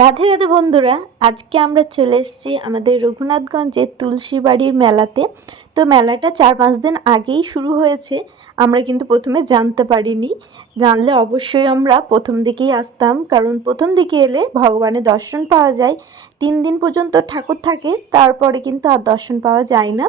রাধে রাধে বন্ধুরা, আজকে আমরা চলে এসেছি আমাদের রঘুনাথগঞ্জের তুলসী বাড়ির মেলাতে। তো মেলাটা চার পাঁচ দিন আগেই শুরু হয়েছে, আমরা কিন্তু প্রথমে জানতে পারিনি। জানলে অবশ্যই আমরা প্রথম দিকেই আসতাম, কারণ প্রথম দিকে এলে ভগবানের দর্শন পাওয়া যায়। তিন দিন পর্যন্ত ঠাকুর থাকে, তারপরে কিন্তু আর দর্শন পাওয়া যায় না।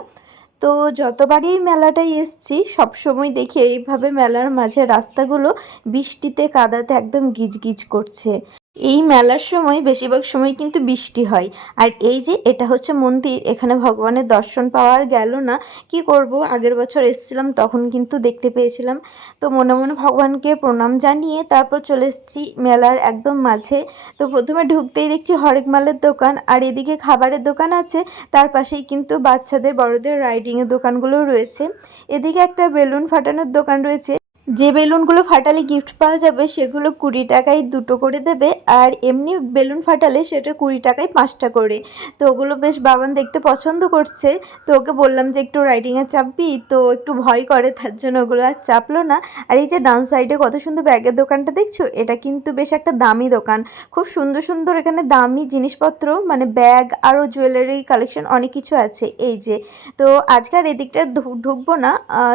তো যতবারই এই মেলাটায় এসছি সবসময় দেখি এইভাবে মেলার মাঝে রাস্তাগুলো বৃষ্টিতে, কাদাতে একদম গিজগিজ করছে। এই মেলার সময় বেশিরভাগ সময় কিন্তু বৃষ্টি হয়। আর এই যে এটা হচ্ছে মন্দির, এখানে ভগবানের দর্শন পাওয়ার গেল না। কি করব? আগের বছর এসেছিলাম, তখন কিন্তু দেখতে পেয়েছিলাম। তো মনে মনে ভগবানকে প্রণাম জানিয়ে তারপর চলে এসেছি মেলার একদম মাঝে। তো প্রথমে ঢুকতেই দেখছি হরেক মালের দোকান, আর এদিকে খাবারের দোকান আছে। তার পাশেই কিন্তু বাচ্চাদের, বড়দের রাইডিংয়ের দোকানগুলো রয়েছে। এদিকে একটা বেলুন ফাটানোর দোকান রয়েছে। যে বেলুনগুলো ফাটালে গিফট পাওয়া যাবে, সেগুলো কুড়ি টাকায় দুটো করে দেবে, আর এমনি বেলুন ফাটালে সেটা কুড়ি টাকায় পাঁচটা করে। তো ওগুলো বেশ বাবান দেখতে পছন্দ করছে। তো ওকে বললাম যে, একটু রাইডিংয়ে চাপবি? তো একটু ভয় করে, তার জন্য ওগুলো আর চাপলো না। আর এই যে ডান সাইডে কত সুন্দর ব্যাগের দোকানটা দেখছ? এটা কিন্তু বেশ একটা দামি দোকান। খুব সুন্দর সুন্দর এখানে দামি জিনিসপত্র মানে ব্যাগ আরও জুয়েলারি কালেকশন অনেক কিছু আছে। এই যে, তো আজকাল এদিকটা ঢু- ঢুকবো না।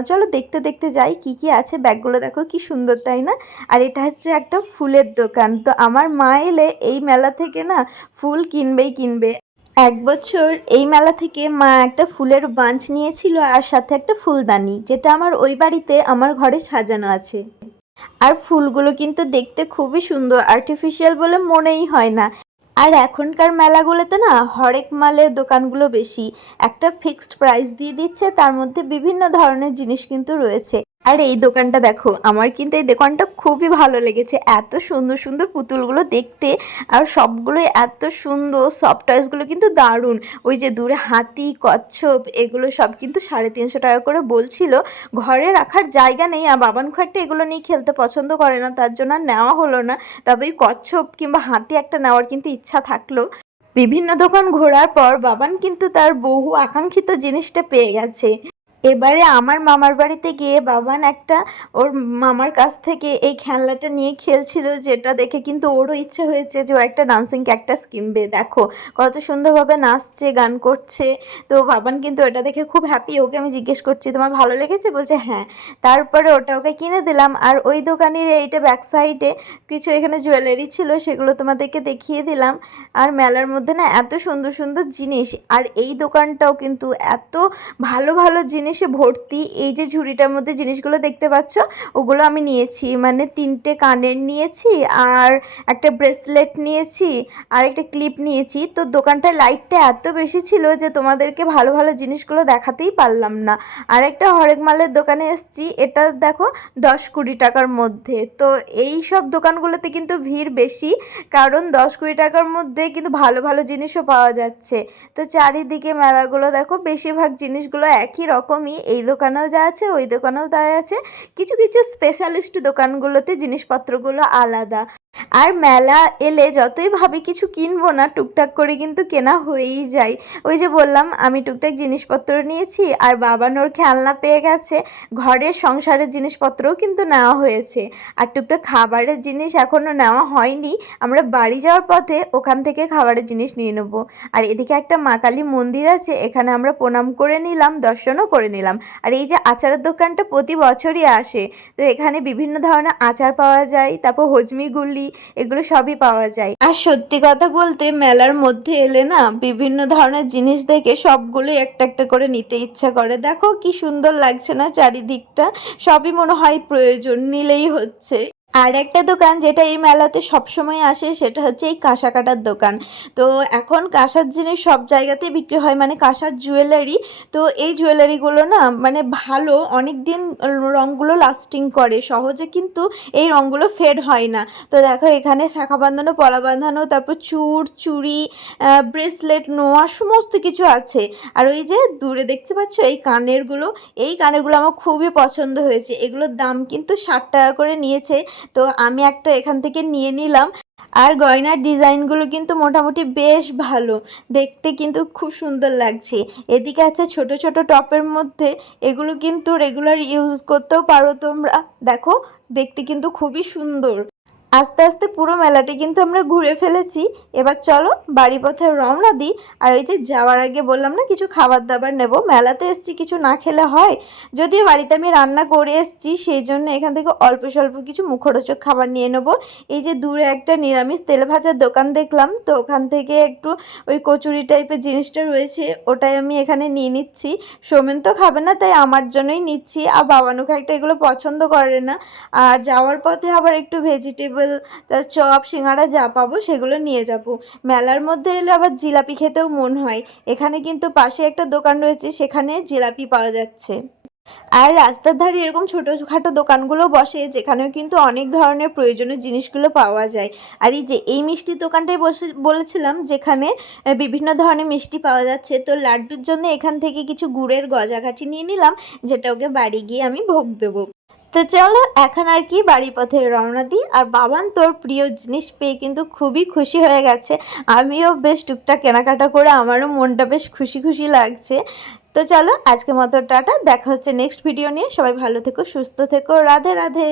চলো দেখতে দেখতে যাই কি কি আছে ব্যাগগুলো দেখো কি সুন্দর, তাই না? আর এটা হচ্ছে একটা ফুলের দোকান। তো আমার মা এলে এই মেলা থেকে না ফুল কিনবেই কিনবে। এক বছর এই মেলা থেকে মা একটা ফুলের বাঞ্চ নিয়েছিল আর সাথে একটা ফুলদানি, যেটা আমার ওই বাড়িতে আমার ঘরে সাজানো আছে। আর ফুলগুলো কিন্তু দেখতে খুবই সুন্দর আর্টিফিশিয়াল বলে মনেই হয় না। আর এখনকার মেলাগুলোতে না হরেক মালের দোকানগুলো বেশি। একটা ফিক্সড প্রাইস দিয়ে দিচ্ছে, তার মধ্যে বিভিন্ন ধরনের জিনিস কিন্তু রয়েছে। আর, এই দোকানটা দেখো, আমার কিন্তু এই দোকানটা খুবই ভালো লেগেছে। এত সুন্দর সুন্দর পুতুলগুলো দেখতে আর সবগুলোই এত সুন্দর সফট টয়েসগুলো কিন্তু দারুণ। ওই যে দূরে হাতি, কচ্ছপ, এগুলো সব কিন্তু সাড়ে তিনশো টাকা করে বলছিল। ঘরে রাখার জায়গা নেই আর বাবান একটা এগুলো নিয়ে খেলতে পছন্দ করে না, তার জন্য নেওয়া হলো না। তবে কচ্ছপ কিংবা হাতি একটা নেওয়ার কিন্তু ইচ্ছা থাকল। বিভিন্ন দোকান ঘোরার পর বাবান কিন্তু তার বহু আকাঙ্ক্ষিত জিনিসটা পেয়ে গেছে। এবারে আমার মামার বাড়িতে গিয়ে বাবান একটা ওর মামার কাছ থেকে এই খেলনাটা নিয়ে খেলছিল, যেটা দেখে কিন্তু ওরও ইচ্ছে হয়েছে যে ও একটা ডান্সিং ক্যাকটাস কিনবে। দেখো কত সুন্দরভাবে নাচছে, গান করছে। তো বাবান কিন্তু ওটা দেখে খুব হ্যাপি ওকে আমি জিজ্ঞেস করছি, তোমার ভালো লেগেছে? বলছে হ্যাঁ। তারপরে ওটা ওকে কিনে দিলাম। আর ওই দোকানের এইটা ব্যাক সাইডে কিছু এখানে জুয়েলারি ছিল, সেগুলো তোমাদেরকে দেখিয়ে দিলাম। আর মেলার মধ্যে না এত সুন্দর সুন্দর জিনিস, আর এই দোকানটাও কিন্তু এত ভালো ভালো জিনিসে ভর্তি। এই যে ঝুড়িটার মধ্যে জিনিসগুলো দেখতে পাচ্ছ, ওগুলো আমি নিয়েছি। মানে তিনটে কানের নিয়েছি, আর একটা ব্রেসলেট নিয়েছি, আর একটা ক্লিপ নিয়েছি। তো দোকানটায় লাইটটা এত বেশি ছিল যে তোমাদেরকে ভালো ভালো জিনিসগুলো দেখাতেই পারলাম না। আর একটা হরেক মালের দোকানে এসেছি, এটা দেখো দশ কুড়ি টাকার মধ্যে। তো এই সব দোকানগুলোতে কিন্তু ভিড় বেশি, কারণ দশ কুড়ি টাকার মধ্যে কিন্তু ভালো ভালো জিনিসও পাওয়া যাচ্ছে। তো চারিদিকে মেলাগুলো দেখো, বেশিরভাগ জিনিসগুলো একই রকমই এই দোকানেও যা আছে, ওই দোকানেও তাই আছে। কিছু কিছু স্পেশালিস্ট দোকানগুলোতে জিনিসপত্রগুলো আলাদা। আর মেলা এলে যতই ভাবি কিছু কিনবো না, টুকটাক করে কিন্তু কেনা হয়েই যায়। ওই যে বললাম, আমি টুকটাক জিনিসপত্র নিয়েছি আর বাবা বাবানোর খেলনা পেয়ে গেছে। ঘরের সংসারের জিনিসপত্রও কিন্তু নেওয়া হয়েছে। আর টুকটাক খাবারের জিনিস এখনও নেওয়া হয়নি। আমরা বাড়ি যাওয়ার পথে ওখান থেকে খাবারের জিনিস নিয়ে নেব। আর এদিকে একটা মা কালী মন্দির আছে, এখানে আমরা প্রণাম করে নিলাম, দর্শনও করে নিলাম। আর এই যে আচারের দোকানটা প্রতি বছরই আসে। তো এখানে বিভিন্ন ধরনের আচার পাওয়া যায়, তারপর হজমি গুল্লি এগুলো সবই পাওয়া যায়। আর সত্যি কথা বলতে মেলার মধ্যে এলে না বিভিন্ন ধরনের জিনিস দেখে সবগুলোই একটা একটা করে নিতে ইচ্ছা করে। দেখো কি সুন্দর লাগছে না চারিদিকটা? সবই মনে হয় প্রয়োজন নিলেই হচ্ছে। আর একটা দোকান যেটা এই মেলাতে সবসময় আসে সেটা হচ্ছে এই কাঁসা কাটার দোকান। তো এখন কাঁসার জিনিস সব জায়গাতেই বিক্রি হয় মানে কাঁসার জুয়েলারি তো এই জুয়েলারিগুলো না মানে ভালো অনেক দিন রঙগুলো লাস্টিং করে, সহজে কিন্তু এই রঙগুলো ফেড হয় না। তো দেখো এখানে শাখা বাঁধানো, পলা বাঁধানো, তারপর চূড় চুড়ি ব্রেসলেট নোয়া সমস্ত কিছু আছে। আর ওই যে দূরে দেখতে পাচ্ছ এই কানেরগুলো এই কানেরগুলো আমার খুবই পছন্দ হয়েছে। এগুলোর দাম কিন্তু ষাট টাকা করে নিয়েছে। তো আমি একটা এখান থেকে নিয়ে নিলাম। আর গয়নার ডিজাইনগুলো কিন্তু মোটামুটি বেশ ভালো। দেখতে কিন্তু খুব সুন্দর লাগছে। এদিকে আছে ছোট ছোট টপের মধ্যে এগুলো কিন্তু রেগুলার ইউজ করতেও পারো তোমরা। দেখো, দেখতে কিন্তু খুবই সুন্দর। আস্তে আস্তে পুরো মেলাটি কিন্তু আমরা ঘুরে ফেলেছি। এবার চলো বাড়ি পথে রওনা দিই। আর ওই যে যাওয়ার আগে বললাম না, কিছু খাবার দাবার নেব। মেলাতে এসছি, কিছু না খেলে হয়। যদি বাড়িতে আমি রান্না করে এসছি, সেই জন্য এখান থেকে অল্প স্বল্প কিছু মুখরোচক খাবার নিয়ে নেব। এই যে দূরে একটা নিরামিষ তেল ভাজার দোকান দেখলাম, তো ওখান থেকে একটু ওই কচুরি টাইপের জিনিসটা রয়েছে, ওটাই আমি এখানে নিয়ে নিচ্ছি। সোমেন তো খাবে না, তাই আমার জন্যই নিচ্ছি। আর বাবানু একটা এগুলো পছন্দ করে না। আর যাওয়ার পথে আবার একটু ভেজিটেবল তার চপ সিঙ্গাড়া যা পাবো সেগুলো নিয়ে যাব। মেলার মধ্যে এলে আবার জিলাপি খেতেও মন হয়। এখানে কিন্তু পাশে একটা দোকান রয়েছে, সেখানে জিলাপি পাওয়া যাচ্ছে। আর রাস্তার ধারে এরকম ছোটোখাটো দোকানগুলো বসে, যেখানেও কিন্তু অনেক ধরনের প্রয়োজনীয় জিনিসগুলো পাওয়া যায়। আর এই যে, এই মিষ্টির দোকানটাই বসে, বলেছিলাম, যেখানে বিভিন্ন ধরনের মিষ্টি পাওয়া যাচ্ছে। তো লাড্ডুর জন্য এখান থেকে কিছু গুড়ের গজাকাঠি নিয়ে নিলাম, যেটা ওকে বাড়ি গিয়ে আমি ভোগ দেবো। তো চলো, এখন আর কি বাড়ি পথে রওনা দিই। আর বাবান তোর প্রিয় জিনিস পেয়ে কিন্তু খুবই খুশি হয়ে গেছে। আমিও বেশ টুকটাক কেনাকাটা করে আমারও মনটা বেশ খুশি খুশি লাগছে। তো চলো আজকে মতো টাটা। দেখা হচ্ছে নেক্সট ভিডিও নিয়ে। সবাই ভালো থেকো, সুস্থ থেকো। রাধে রাধে।